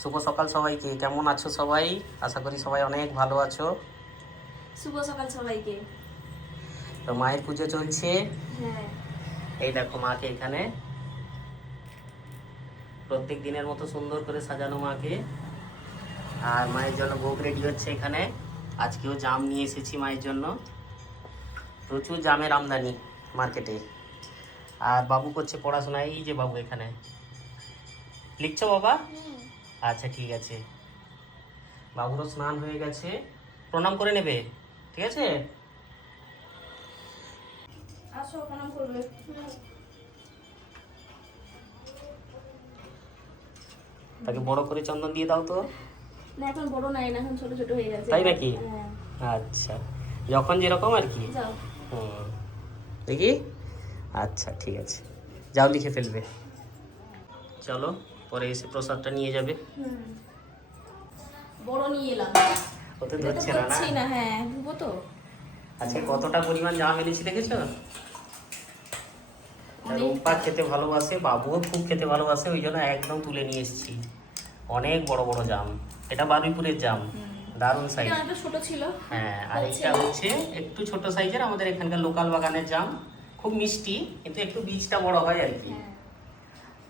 শুভ সকাল সবাইকে। কেমন আছো সবাই? আশা করি সবাই অনেক ভালো আছো। শুভ সকাল সবাইকে। তো মায়ের পুজো চলছে। হ্যাঁ, এই দেখো মাকে এখানে প্রত্যেক দিনের মতো সুন্দর করে সাজানো মাকে। আর মায়ের জন্য ভোগ রেডি হচ্ছে এখানে। আজকেও জাম নিয়ে এসেছি মায়ের জন্য। প্রচুর জামের আমদানি মার্কেটে। আর বাবু করছে পড়াশোনা। এই যে বাবু এখানে লিখছো বাবা? আচ্ছা ঠিক আছে। বাবুরও স্নান হয়ে গেছে, প্রণাম করে নেবে, ঠিক আছে? আসো প্রণাম করবে। তাকে বড় করে চন্দন দিয়ে দাও তো। না এখন বড় নাই, না এখন ছোট ছোট হয়ে গেছে। তাই নাকি? হ্যাঁ, আচ্ছা, যখন যেরকম আর কি। যাও। হুম, দেখি। আচ্ছা ঠিক আছে, যাও লিখে ফেলবে। চলো, পরে এসে প্রসাদটা নিয়ে যাবে। বড় নিয়ে এলাম। ওতে এটা তো ধরছে না না? করছি না, হ্যাঁ ধুবো তো। আজকে কতটা পরিমাণ জাম এনেছি দেখেছো? আর অনেক। রূপা খেতে ভালোবাসে, বাবুও খুব খেতে ভালোবাসে, ওই জন্য একদম তুলে নিয়ে এসেছি। অনেক বড় বড় জাম। এটা বারুইপুরের জাম, দারুণ সাইজ। এটা অনেকটা ছোট ছিল। হ্যাঁ, আর এটা হচ্ছে একটু ছোট সাইজের আমাদের এখানকার লোকাল বাগানের জাম। খুব মিষ্টি, কিন্তু একটু বীজটা বড় হয় আর কি। হ্যাঁ,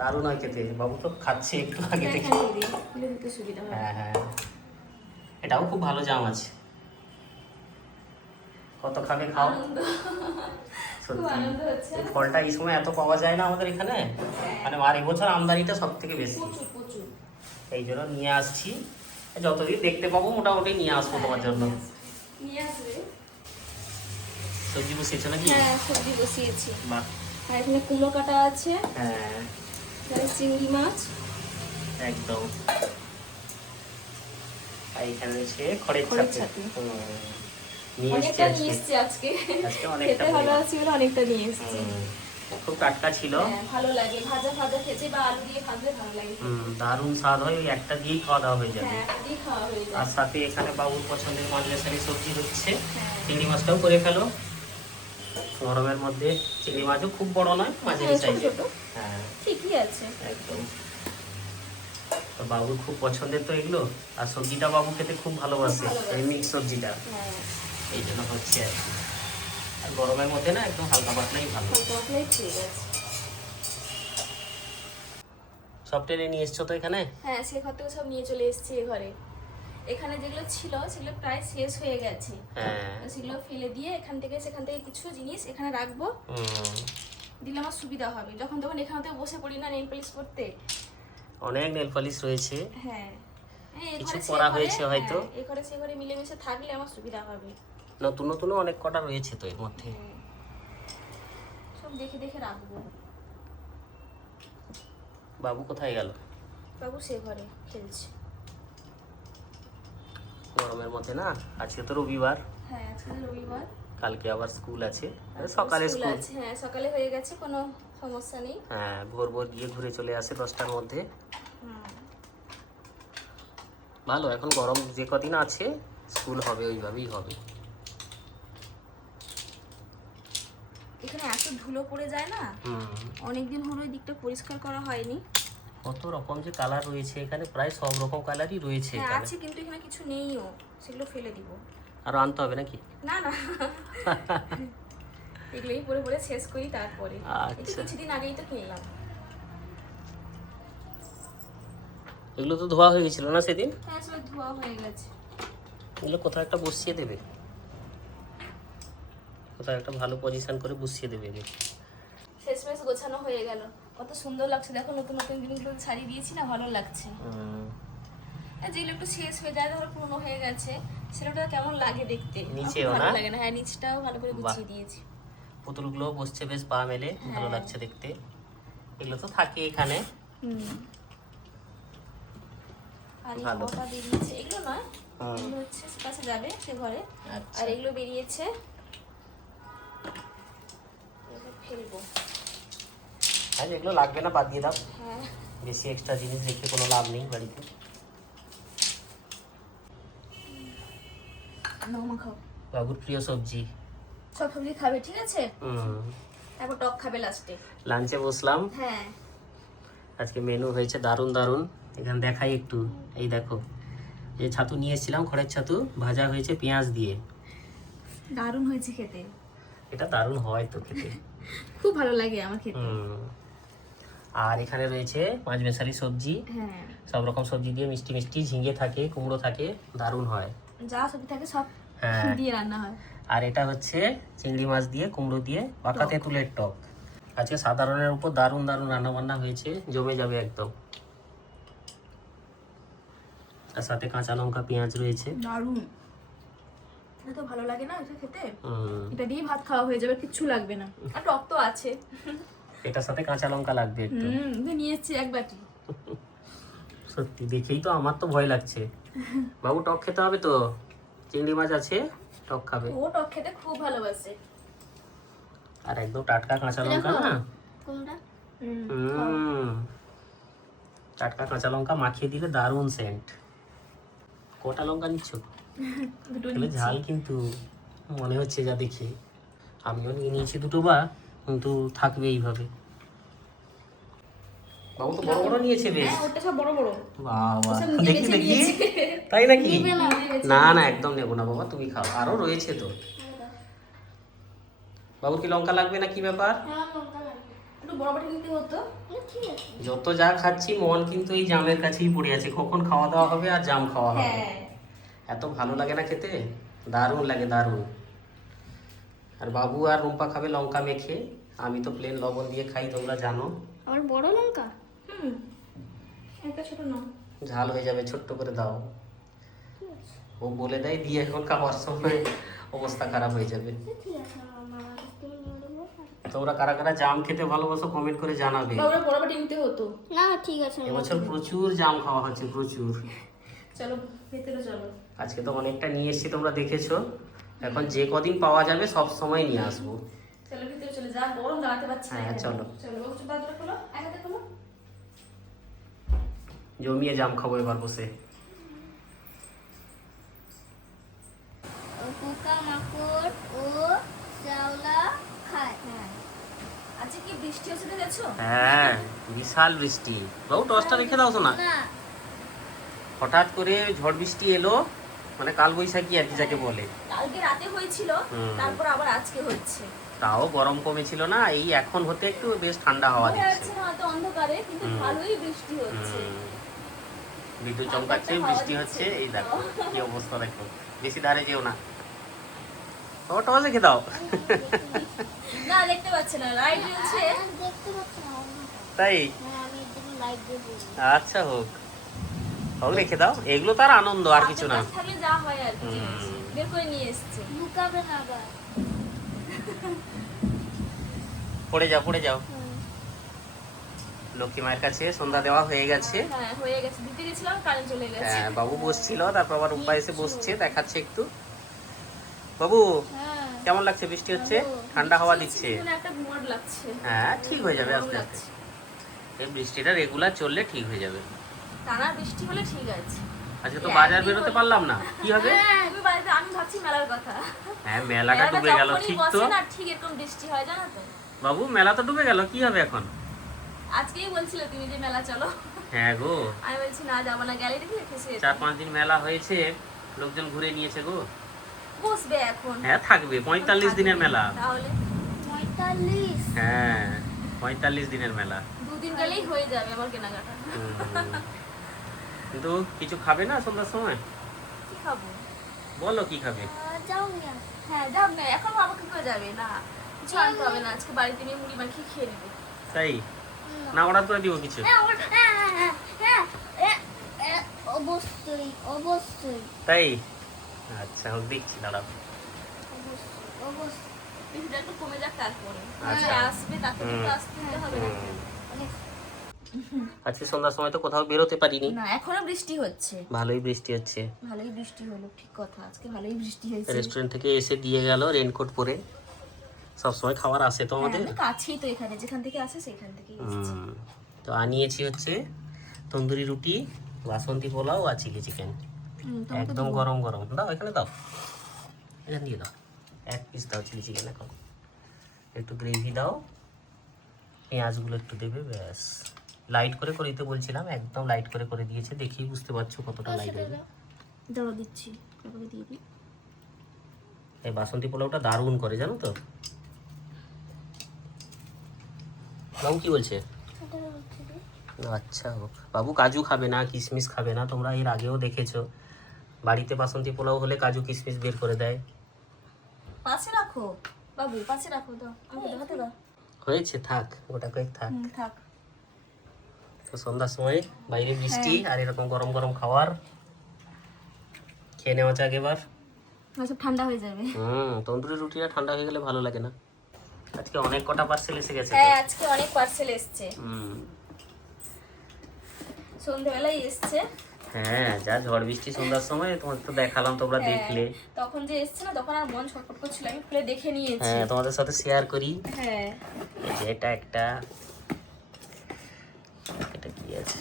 দারুণ হয় খেতে। বাবু তো খাচ্ছে একটু আগে এটা থেকে। এখানে দিই, দিলে দিতে সুবিধা হয়। হ্যাঁ হ্যাঁ, এটাও খুব ভালো জাম আছে। কত খাবে খাও। আনন্দ, খুব সত্যি আনন্দ হচ্ছে। এই ফলটা এই সময় এত পাওয়া যায় না আমাদের এখানে। মানে আর এবছর আমদানিটা সব থেকে বেশি। প্রচুর প্রচুর। এই জন্য নিয়ে আসছি। যতদিন দেখতে পাবো মোটামুটি নিয়ে আসবো তোমার জন্য। নিয়ে আসবে। সবজি বসিয়েছো নাকি? হ্যাঁ, সবজি বসিয়েছি। বাহ। আর এখানে কুমড়ো কাটা আছে, হ্যাঁ এখানে চিংড়ি মাছ। একদম। আর এখানে রয়েছে খড়ের খড়ের চাটনি। চাটনি। নিয়ে এসছি অনেকটা আজকে। নিয়ে এসছি আজকে। আজকে অনেকটা খেতে ভালো পরিমাণ। আছে বলে অনেকটা নিয়ে এসছি। খুব টাটকা ছিল। হ্যাঁ, ভালো লাগে ভাজা ভাজা খেতে, বা আলু দিয়ে ভাজলে ভালো লাগে। দারুণ স্বাদ হয়, ওই একটা দিয়েই খাওয়া দাওয়া হয়ে যাবে। হ্যাঁ, একটা দিয়ে খাওয়া হয়ে যায়। আর সাথে এখানে বাবুর পছন্দের মাছ বেসারি সবজি হচ্ছে। হ্যাঁ। চিংড়ি মাছটাও করে ফেলো। গরমের মধ্যে চিংড়ি মাছও খুব বড় নয়, মাঝারি হ্যাঁ, ছোট সাইজের। ছোট হ্যাঁ ঠিকই আছে। একদম। তো বাবুর খুব পছন্দের তো এগুলো। আর সবজিটা বাবু খেতে খুব ভালোবাসে, ভালোবাসে। এই মিক্স সবজিটা। হ্যাঁ, এই জন্য হচ্ছে আর কি। আর গরমের মধ্যে না একদম হালকা পাতলাই ভালো। হালকা পাতলাই ঠিক আছে। সব টেনে নিয়ে এসছো তো এখানে? হ্যাঁ, সে ঘর থেকে সব নিয়ে চলে এসেছি এ ঘরে। এখানে যেগুলো ছিল সেগুলো প্রায় শেষ হয়ে গেছে। হ্যাঁ। সেগুলো ফেলে দিয়ে এখান থেকে কিছু জিনিস এখানে রাখবো, দিলে আমার সুবিধা হবে। যখন তখন এখানে তো বসে পড়ি না নেল পলিশ করতে। অনেক নেল পালিশ রয়েছে। হ্যাঁ, কিছু করা হয়েছে হয়তো। এই ঘরে সে ঘরে মিলেমিশে থাকলে আমার সুবিধা হবে। নতুন নতুনও অনেক কটা রয়েছে তো এর মধ্যে। সব দেখে দেখে রাখবো। বাবু কোথায় গেল? বাবু সে ঘরে খেলছে। গরমের মধ্যে না, আজকে তো রবিবার। হ্যাঁ, আজকে রবিবার। কালকে আবার স্কুল আছে, সকালে স্কুল। আছে, হ্যাঁ সকালে হয়ে গেছে, কোনো সমস্যা নেই। হ্যাঁ, ভোর ভোর গিয়ে ঘুরে চলে আসে 10টার মধ্যে। ভালো, এখন গরম যে কদিন আছে স্কুল হবে, ওইভাবেই হবে। এখানে এত ধুলো পড়ে যায় না, অনেকদিন হলো ওই দিকটা পরিষ্কার করা হয়নি। কত রকম যে কালার রয়েছে এখানে, প্রায় সব রকম কালারই রয়েছে হ্যাঁ এখানে। আছে, কিন্তু এখানে কিছু নেইও, সেগুলো ফেলে দিব। আরো আনতে হবে নাকি? না না, এগুলোই পরে পরে শেষ করি তারপরে। এই তো আচ্ছা, কিছুদিন আগেই তো কিনলাম। এগুলো তো ধোয়া হয়ে গেছিল না সেদিন? হ্যাঁ, আসলে ধোয়া হয়ে গেছে। এগুলো কোথাও একটা বসিয়ে দেবে, কোথাও একটা ভালো পজিশন করে বসিয়ে দেবে এগুলো। শেষমেশ গোছানো হয়ে গেল। কত সুন্দর লাগছে দেখো, নতুন নতুন জিনিসগুলো ছাড়িয়ে দিয়েছি না, ভালো লাগছে। আর যেগুলো একটু শেষ হয়ে যায়, ধরো পুরনো হয়ে গেছে, সেটা কেমন লাগে দেখতে। নিচেও ভালো না? লাগে না, হ্যাঁ নিচটাও ভালো করে গুছিয়ে দিয়েছি। পুতুলগুলো বসছে বেশ পা মেলে, ভালো হ্যাঁ। লাগছে দেখতে। এগুলো তো থাকে এখানে। আর এই ভালো। কটা বেরিয়েছে, এগুলো নয়, এগুলো হচ্ছে সে কাছে যাবে সে ঘরে। আচ্ছা। আর এগুলো বেরিয়েছে, এগুলো ফেলবো। আচ্ছা, এগুলো লাগবে না, বাদ দিয়ে দাও। হ্যাঁ, বেশি এক্সট্রা জিনিস রেখে কোনো লাভ নেই বাড়িতে। নমা খাও। বাবুর প্রিয় সবজি। সব সবজি খাবে, ঠিক আছে। তারপর টক খাবে লাস্টে। লাঞ্চে বসলাম। হ্যাঁ, আজকে মেনু হয়েছে দারুণ দারুণ। এখানে দেখাই একটু, এই দেখো এই ছাতু নিয়ে এসেছিলাম, খড়ের ছাতু, ভাজা হয়েছে পেঁয়াজ দিয়ে। দারুণ হয়েছে খেতে, এটা দারুণ হয় তো খেতে। খুব ভালো লাগে আমার খেতে। আর এখানে রয়েছে পাঁচ মেশালি সবজি, হ্যাঁ, সব রকম সবজি দিয়ে মিষ্টি মিষ্টি, ঝিঙে থাকে, কুমড়ো থাকে, দারুণ হয়। যা সবজি থাকে সব হ্যাঁ। দিয়ে রান্না হয়। আর এটা হচ্ছে চিংড়ি মাছ দিয়ে কুমড়ো দিয়ে পাকা তেঁতুলের টক। আজকে সাধারণের উপর দারুণ দারুণ রান্না বান্না হয়েছে, জমে যাবে একদম। তার সাথে কাঁচা লঙ্কা পেঁয়াজ রয়েছে। দারুণ, এটা তো ভালো লাগে না এটা খেতে। হুম, এটা দিয়ে ভাত খাওয়া হয়ে যাবে, কিচ্ছু লাগবে না। আর টক তো আছে। এটার সাথে কাঁচা লঙ্কা লাগবে একটু। নিয়ে এসেছি এক বাটি। সত্যি দেখেই তো আমার তো ভয় লাগছে। বাবু টক খেতে হবে তো, চিংড়ি মাছ আছে, টক খাবে। ও টক খেতে খুব ভালোবাসে। আর একদম টাটকা কাঁচা লঙ্কা না, কোনটা? টাটকা কাঁচা লঙ্কা মাখিয়ে দিলে দারুণ সেন্ট। কটা লঙ্কা নিচ্ছ? দুটো তাহলে ঝাল কিন্তু মনে হচ্ছে যা দেখে। আমিও নিয়ে নিয়েছি দুটো, বা কিন্তু থাকবে এইভাবে। বাবু তো বড় বড় নিয়েছে বেশ। হ্যাঁ, ওটা সব বড় বড়। বাবা, ওসব নিয়ে দেখি বেছে দেখি, নিয়েছে। তাই নাকি? নিবে না, নিয়ে বেছে না না, একদম নেবো না বাবা, তুমি খাও, আরো রয়েছে তো। বাবুর কি লঙ্কা লাগবে না কি ব্যাপার? হ্যাঁ, লঙ্কা লাগবে। একটু বড় বাটি নিতে হতো। ঠিক আছে। যত যা খাচ্ছি মন কিন্তু এই জামের কাছেই পড়ে আছে, কখন খাওয়া দাওয়া হবে আর জাম খাওয়া হবে। হ্যাঁ, এত ভালো লাগে না খেতে, দারুণ লাগে দারুণ। আর বাবু আর রুম্পা খাবে লঙ্কা মেখে, আমি তো প্লেন লবণ দিয়ে খাই, তোমরা জানো। আবার বড় লঙ্কা? একটা ছোট নাও। ঝাল হয়ে যাবে, ছোট্ট করে দাও। ও বলে দেয়, দিয়ে এখন খাওয়ার সময় অবস্থা খারাপ হয়ে যাবে। ঠিক আছে মামা, তুমি নিয়ে দেবো। তোমরা কারা কারা জাম খেতে ভালোবাসো কমেন্ট করে জানাবে। বাবুরা বড় বাটি নিতে হতো। না ঠিক আছে। এবছর প্রচুর জাম খাওয়া হচ্ছে, প্রচুর। চলো ভেতরে চলো। আজকে তো অনেকটা নিয়ে এসেছি, তোমরা দেখেছো। এখন যে কদিন পাওয়া যাবে সব সময় নিয়ে আসবো। চলো ভিতরে চলে যা, গরম দাঁড়াতে পারছি না। হ্যাঁ, চলো। চলো বাবু, দরজা খোলো, এক হাতে খোলো। জমিয়ে জাম খাবো এবার বসে। পোকা মাকড় ও শ্যাওলা খায়। হ্যাঁ, আজকে কি বৃষ্টি হচ্ছে দেখেছো? হ্যাঁ, বিশাল বৃষ্টি। বাবু টসটা রেখে দাও তো না। না হঠাৎ করে ঝড় বৃষ্টি এলো, মানে কাল বৈশাখী আর কি যাকে বলে। কালকে রাতে হয়েছিল, তারপর আবার আজকে হচ্ছে। তাও গরম কমেছিল না, এই এখন হতে একটু বেশ ঠান্ডা হাওয়া বোঝা দিচ্ছে। যাচ্ছে না হয়তো অন্ধকারে, কিন্তু ভালোই বৃষ্টি হচ্ছে। বিদ্যুৎ চমকাচ্ছে, বৃষ্টি হচ্ছে, এই দেখো কি অবস্থা, দেখো। বেশি ধারে যেও না, ও টস রেখে দাও। না, দেখতে পাচ্ছে না, লাইট জ্বলছে। আমি দেখতে পাচ্ছি না তাই? হ্যাঁ, আমি এর জন্য লাইট দেবো। আচ্ছা, হোক হোক, রেখে দাও। এগুলো তার আনন্দ, আর কিছু না। হাতের কাছে থাকলে যা হয় আর কি জিনিস। বের করে নিয়ে এসেছে। লুকাবে না আবার। পড়ে যাও, পড়ে যাও। লক্ষ্মী মায়ের কাছে সন্ধ্যা দেওয়া হয়ে গেছে। হ্যাঁ, হয়ে গেছে, দিতে গেছিলাম, কারেন্ট চলে গেছে। হ্যাঁ, বাবু বসছিল, তারপর আবার রূপা এসে বসছে, দেখাচ্ছে একটু। বাবু, হ্যাঁ কেমন লাগছে? বৃষ্টি হচ্ছে, ঠান্ডা হাওয়া দিচ্ছে। মনে একটা গুমট লাগছে। হ্যাঁ, ঠিক হয়ে যাবে গরম আস্তে আস্তে। লাগছে। এই বৃষ্টিটা রেগুলার চললে ঠিক হয়ে যাবে। টানা বৃষ্টি হলে ঠিক আছে। আজকে তো বাজার বেরোতে পারলাম না, কি হবে? তুমি বাড়িতে, আমি ভাবছি মেলার কথা। হ্যাঁ, মেলাটা ডুবে গেল, যখনই ঠিক তো। বসে না, ঠিক এরকম বৃষ্টি হয়, জানো তো। বাবু, মেলা তো ডুবে গেল, কি হবে এখন? আজকেই বলছিলে তুমি যে মেলা চলো। হ্যাঁ গো, আমি বলছি না, যাবো না, গ্যালারি থেকে ফেসে 4-5 দিন মেলা হয়েছে, লোকজন ঘুরে নিয়েছে গো। বসবে এখন। হ্যাঁ, থাকবে 45 দিনের মেলা। তাহলে 45। হ্যাঁ, 45 দিনের মেলা। দুদিন গেলেই হয়ে যাবে আমার কেনাকাটা। কিন্তু কিছু খাবে না সন্ধ্যার সময়? কি খাবো? বলো কি খাবে। যাও নিয়ে আস। হ্যাঁ, যাব না, এখন বাবা কি করে যাবে না, কিছু আনতে হবে না, আজকে বাড়িতে নিয়ে মুড়ি মাখিয়ে খেয়ে নেবে। তাই না, অর্ডার করে দিব কিছু? অবশ্যই অবশ্যই তাই? আচ্ছা, হোক, দেখছি, দাঁড়াও। অবশ্যই। বৃষ্টিটা একটু কমে যাক, তারপরে আচ্ছা। আসবে, তাকে তো আসতে দিতে হবে না। অনেক আজকে সন্ধ্যার সময় তো কোথাও বেরোতে পারিনি। না, এখনো বৃষ্টি হচ্ছে। ভালোই বৃষ্টি হচ্ছে। ভালোই বৃষ্টি হলো, ঠিক কথা, আজকে ভালোই বৃষ্টি হয়েছে। রেস্টুরেন্ট থেকে এসে দিয়ে গেল রেনকোট পরে। সবসময় খাবার আসে তো আমাদের। হ্যাঁ, কাছেই তো, এখানে যেখান থেকে আসে সেখান থেকেই এসেছে। তো আনিয়েছি হচ্ছে তন্দুরি রুটি, বাসন্তী পোলাও আর চিলি চিকেন, একদম গরম গরম। দাও, এখানে দাও, এখানে দিয়ে দাও। 1 পিস দাও চিলি চিকেন, এখন একটু গ্রেভি দাও, পেঁয়াজগুলো একটু দেবে, ব্যাস। লাইট করে করে দিতে বলছিলাম, একদম লাইট করে করে দিয়েছে, দেখেই বুঝতে পারছো কতটা লাইট হবে। দাঁড়া দিচ্ছি, বাবাকে দিয়ে দিই। এই বাসন্তী পোলাওটা দারুণ করে জানো তো। বাবু কি বলছে? আচ্ছা বাবু কাজু খাবে না, কিশমিশ খাবে না, তোমরা এর আগেও দেখেছো বাড়িতে বাসন্তী পোলাও হলে কাজু কিশমিশ বের করে দেয়। পাশে রাখো বাবু, পাশে রাখো, দাও আমাকে দেখাতে দাও। হয়েছে, থাক ওটা কয়েক থাক। থাক। তো সন্ধ্যার সময় বাইরে বৃষ্টি আর এরকম গরম গরম খাবার খেয়ে নেওয়া যাক এবার। সব ঠান্ডা হয়ে যাবে। তন্দুরি রুটিটা ঠান্ডা হয়ে গেলে ভালো লাগে না। আজকে অনেক কটা পার্সেল এসে গেছে তো। হ্যাঁ আজকে অনেক পার্সেল এসছে, হুম, সন্ধ্যাবেলায় এসছে। হ্যাঁ যা ঝড় বৃষ্টি সন্ধ্যার সময় তোমাদের তো দেখালাম, তোমরা দেখলে। তখন যে এসছে না, তখন আর মন ছটফট করছিল, আমি খুলে দেখে নিয়েছি। হ্যাঁ তোমাদের সাথে শেয়ার করি। হ্যাঁ এই যে এটা একটা, এটা কি আছে,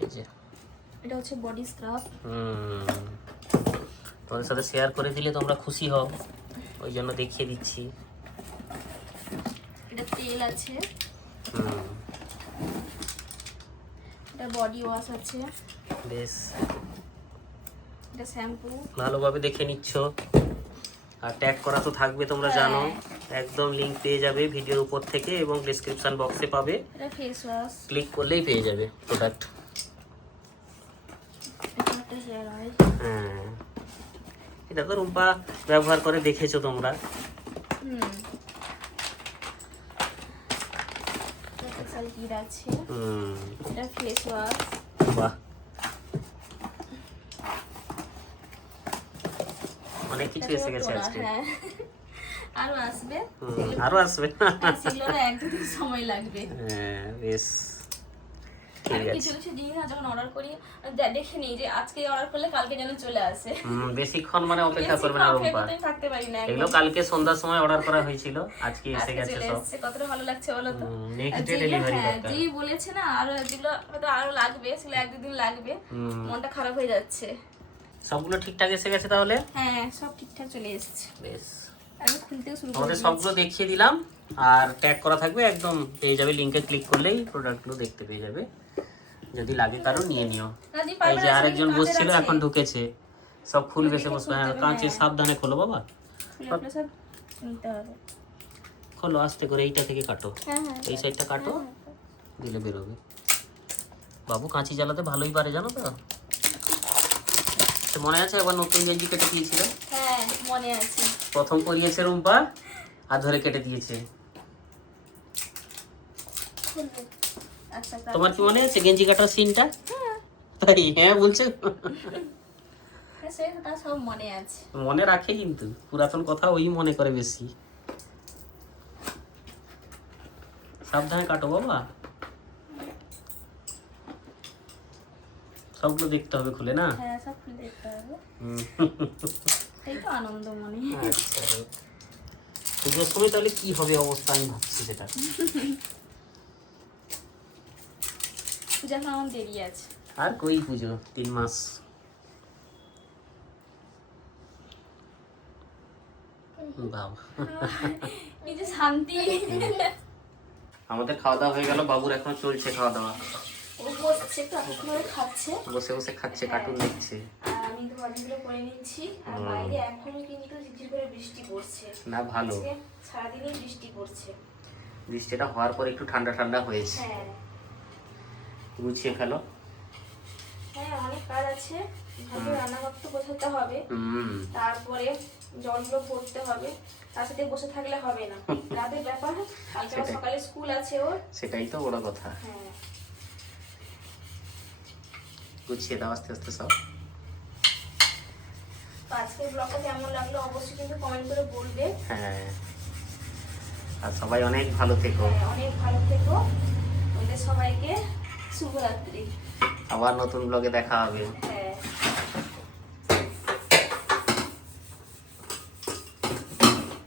এই যে এটা হচ্ছে বডি স্ক্রাব। তোমাদের সাথে শেয়ার করে দিলে তোমরা খুশি হও, ওই জন্য দেখিয়ে দিচ্ছি। এটা তেল আছে, হুম, এটা বডি ওয়াশ আছে, বেশ এটা শ্যাম্পু। ভালোভাবে দেখে নিচ্ছ, আর ট্যাগ করা তো থাকবে তোমরা জানো। একদম লিংক পেয়ে যাবে ভিডিওর উপর থেকে এবং ডেসক্রিপশন বক্সে পাবে, এটা ফেস ওয়াশ, ক্লিক করলেই পেয়ে যাবে প্রোডাক্ট। এটা একটা হেয়ার অয়েল। হ্যাঁ এটা তো রুম্পা ব্যবহার করে দেখেছো তোমরা। এটা সালকির আছে, হুম, এটা ফেস ওয়াশ। বাহ অনেক কিছু এসে গেছে আজকে। হ্যাঁ আরো আসবে, আরো আসবে। সেগুলো না 1-2 দিন সময় লাগবে। হ্যাঁ বেশ ঠিক আর আছে। কিছু কিছু জিনিস না যখন অর্ডার করি দেখে নিই যে আজকে অর্ডার করলে কালকে যেন চলে আসে। বেশিক্ষণ মানে অপেক্ষা করবে না বেশিক্ষণ রুম্পা। অপেক্ষা থাকতে পারি না। এগুলো কালকে সন্ধ্যার সময় অর্ডার করা হয়েছিল, আজকে এসে গেছে চলে সব। এসেছে, কতটা ভালো লাগছে বলো তো। নেক্সট ডে যেগুলো ডেলিভারি হ্যাঁ দরকার। যেই বলেছে না আরো যেগুলো হয়তো আরো লাগবে, সেগুলো 1-2 দিন লাগবে, মনটা খারাপ হয়ে যাচ্ছে। সবগুলো ঠিকঠাক এসে গেছে তাহলে? হ্যাঁ সব ঠিকঠাক চলে এসেছে, বেশ আমি খুলতেও শুরু আমাদের করে সবগুলো দেখিয়ে দিলাম, আর ট্যাগ করা থাকবে, একদম পেয়ে যাবে, লিংকে ক্লিক করলেই প্রোডাক্টগুলো দেখতে পেয়ে যাবে। যদি লাগে কারো নিয়ে নিও। এই যে আরেকজন বসছিল এখন ঢুকেছে, সব খুলবে সে বসবে। হ্যাঁ কাঁচে সাবধানে খোলো বাবা, সব নিতে হবে। খোলো আস্তে করে, এইটা থেকে কাটো, হ্যাঁ হ্যাঁ এই সাইডটা কাটো, দিলে বেরোবে। বাবু কাঁচি জ্বালাতে ভালোই পারে জানো তো। তো মনে আছে একবার নতুন গেঞ্জি কেটে দিয়েছিল, হ্যাঁ মনে আছে। প্রথম পরিয়েছে রুম্পা আর ধরে কেটে দিয়েছে। খুলবে। আচ্ছা তোমার কি মনে আছে গেঞ্জি কাটার সিনটা? তাই হ্যাঁ বলছে, সেটা সব মনে আছে। মনে রাখে কিন্তু পুরাতন কথা ওই মনে করে বেশি। সাবধানে কাটো বাবা, সবগুলো দেখতে হবে খুলে না। হ্যাঁ সব খুলে দেখতে হবে, এই তো আনন্দ মনে। আচ্ছা পুজোর সময় তাহলে কি হবে অবস্থা আমি ভাবছি সেটা। পূজা এখন আমার দেরি আছে। আর কই পুজো 3 মাস। বাবা এই যে শান্তি। আমাদের খাওয়া দাওয়া হয়ে গেল, বাবুর এখন চলছে খাওয়া দাওয়া, ও বসছে একটু আটক করে খাচ্ছে, বসে বসে খাচ্ছে, কার্টুন দেখছে। আর আমি ধোয়াধুলো করে নিচ্ছি। আর বাইরে এখনো কিন্তু ঝিরঝির করে বৃষ্টি পড়ছে। না ভালো, আজকে সারাদিনই বৃষ্টি পড়ছে। বৃষ্টিটা হওয়ার পর একটু ঠান্ডা ঠান্ডা হয়েছে। হ্যাঁ গুছিয়ে ফেলো। হ্যাঁ অনেক কাজ আছে, ভালো রান্নাঘর তো গোছাতে হবে, হুম, তারপরে জলগুলো ভরতে হবে, তার সাথে বসে থাকলে হবে না, রাতের ব্যাপার, কালকে আবার সকালে স্কুল আছে ওর। সেটাই তো বড় কথা। হ্যাঁ গুছিয়ে দাও আস্তে আস্তে সব। তো আজকের ব্লগটা কেমন লাগলো অবশ্যই কিন্তু কমেন্ট করে বলবে। হ্যাঁ আর সবাই অনেক ভালো থেকো। হ্যাঁ, অনেক ভালো থেকো, ওদের সবাইকে শুভরাত্রি। আবার নতুন ব্লগে দেখা হবে।